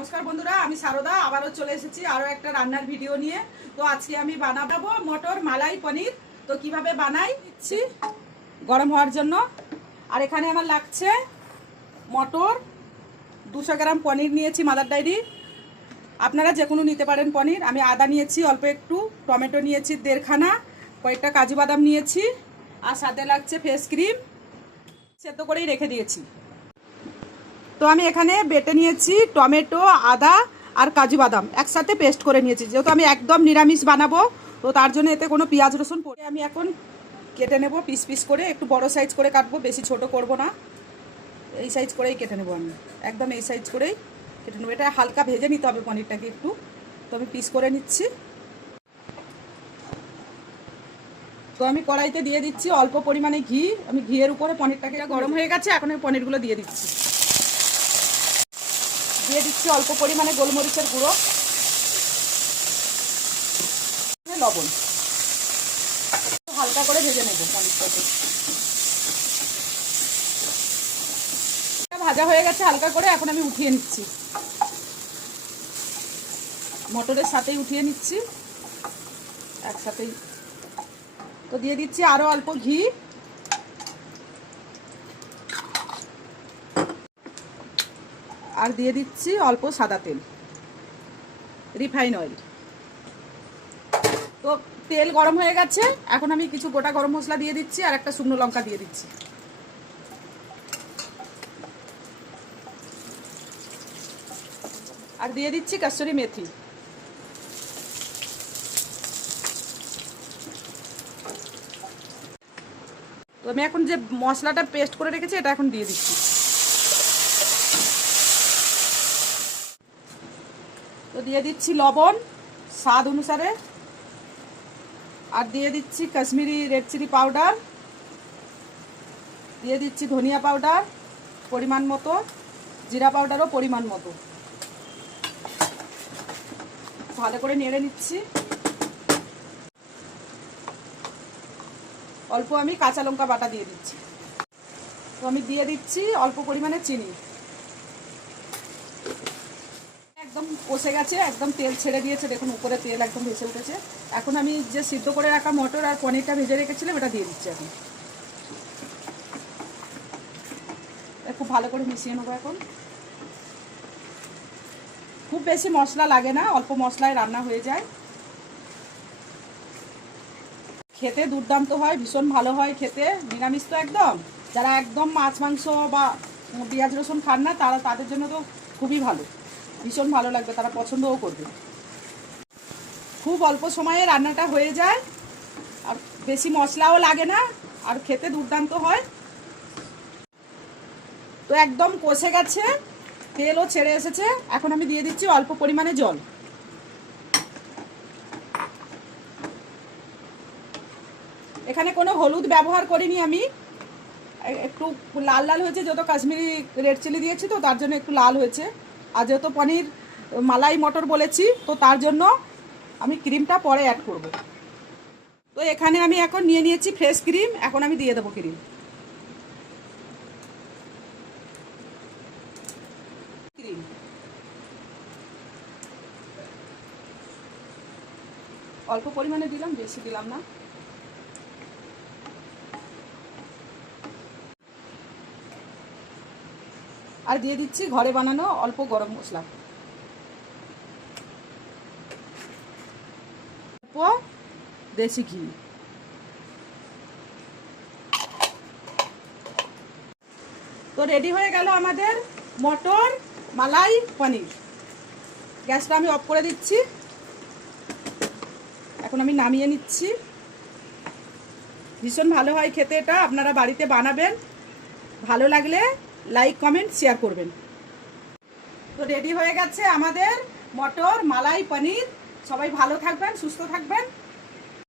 নমস্কার বন্ধুরা, আমি সারদা আবারও চলে এসেছি আরও একটা রান্নার ভিডিও নিয়ে। তো আজকে আমি বানাবো মটর মালাই পনির। তো কিভাবে বানাই দিচ্ছি গরম হওয়ার জন্য। আর এখানে আমার লাগছে মটর, 200 গ্রাম পনির নিয়েছি মাদার ডায়েরি, আপনারা যে কোনো নিতে পারেন পনির। আমি আদা নিয়েছি অল্প একটু, টমেটো নিয়েছি 1.5 খানা, কয়েকটা কাজু বাদাম নিয়েছি, আর সাথে লাগছে ফেস ক্রিম, সেদ্ধ করেই রেখে দিয়েছি। তো আমি এখানে বেটে নিয়েছি টমেটো, আদা আর কাজু বাদাম একসাথে পেস্ট করে নিয়েছি, যেহেতু আমি একদম নিরামিষ বানাবো। তো তার জন্য এতে কোনো পেঁয়াজ রসুন পরে আমি এখন কেটে নেব পিস পিস করে। একটু বড় সাইজ করে কাটবো, বেশি ছোট করব না, এই সাইজ করেই কেটে নেবো আমি, একদম এই সাইজ করেই কেটে নেবো। এটা হালকা ভেজে নিতে হবে পনিরটাকে একটু, তো আমি পিস করে নিচ্ছি। তো আমি কড়াইতে দিয়ে দিচ্ছি অল্প পরিমাণে ঘি। আমি ঘিয়ের উপরে পনিরটাকে গরম হয়ে গেছে, এখন আমি পনিরগুলো দিয়ে দিচ্ছি। দিয়ে দিচ্ছি অল্প পরিমাণে গোলমরিচের গুঁড়ো, লবণ, হালকা করে ভেজে নেব পনিরটাকে। ভাজা হয়ে গেছে হালকা করে, এখন আমি উঠিয়ে নিচ্ছি, মটরের সাথেই উঠিয়ে নিচ্ছি একসাথেই। তো দিয়ে দিচ্ছি আরো অল্প ঘি, আর দিয়ে দিচ্ছি অল্প সাদা তেল, রিফাইন অয়েল। তো তেল গরম হয়ে গেছে, এখন আমি কিছু গোটা গরম মশলা দিয়ে দিচ্ছি আর একটা শুকনো লঙ্কা দিয়ে দিচ্ছি। আর দিয়ে দিচ্ছি কসুরি মেথি। তো আমি এখন যে মশলাটা পেস্ট করে রেখেছি এটা এখন দিয়ে দিচ্ছি। তো দিয়ে দিচ্ছি লবণ স্বাদ অনুসারে, আর দিয়ে দিচ্ছি কাশ্মীরি রেড চিলি পাউডার, দিয়ে দিচ্ছি ধনিয়া পাউডার পরিমাণ মতো, জিরা পাউডারও পরিমাণ মতো। ভালো করে নেড়ে নিচ্ছি। অল্প আমি কাঁচা লঙ্কা বাটা দিয়ে দিচ্ছি। তো আমি দিয়ে দিচ্ছি অল্প পরিমাণে চিনি। একদম কষে গেছে, একদম তেল ছেড়ে দিয়েছে, দেখুন উপরে তেল একদম ভেসে উঠেছে। এখন আমি যে সিদ্ধ করে রাখা মটর আর পনিরটা ভেজে রেখেছিলাম এটা দিয়ে দিচ্ছি। এখন খুব ভালো করে মিশিয়ে নেবো। এখন খুব বেশি মশলা লাগে না, অল্প মশলায় রান্না হয়ে যায়। খেতে দুর্দান্ত হয়, ভীষণ ভালো হয় খেতে। নিরামিষ তো একদম, যারা একদম মাছ মাংস বা পেঁয়াজ রসুন খান না তাদের জন্য তো খুবই ভালো, ভীষণ ভালো লাগবে, তারা পছন্দও করবে। খুব অল্প সময়ে রান্নাটা হয়ে যায়, আর বেশি মশলাও লাগে না, আর খেতে দুর্দান্ত হয়। তো একদম কষে গেছে, তেলও ছেড়ে এসেছে, এখন আমি দিয়ে দিচ্ছি অল্প পরিমাণে জল। এখানে কোনো হলুদ ব্যবহার করিনি আমি, একটু লাল লাল হয়েছে, যেহেতু কাশ্মীরি রেড চিলি দিয়েছি তো তার জন্য একটু লাল হয়েছে। আর যেহেতু পনির মালাই মটর বলেছি তো তার জন্য আমি ক্রিমটা পরে অ্যাড করব। তো এখানে আমি এখন নিয়ে নিয়েছি ফ্রেশ ক্রিম, এখন আমি দিয়ে দেবো ক্রিম। অল্প পরিমাণে দিলাম, বেশি দিলাম না। আর দিয়ে দিচ্ছি ঘরে বানানো অল্প গরম মশলা, অল্প দেশি ঘি। তো রেডি হয়ে গেল আমাদের মটর মালাই পনির। গ্যাসটা আমি অফ করে দিচ্ছি, এখন আমি নামিয়ে নিচ্ছি। ভীষণ ভালো হয় খেতে এটা, আপনারা বাড়িতে বানাবেন। ভালো লাগলে লাইক কমেন্ট শেয়ার করবেন। তো রেডি হয়ে গেছে আমাদের মটর মালাই পনির। সবাই ভালো থাকবেন, সুস্থ থাকবেন।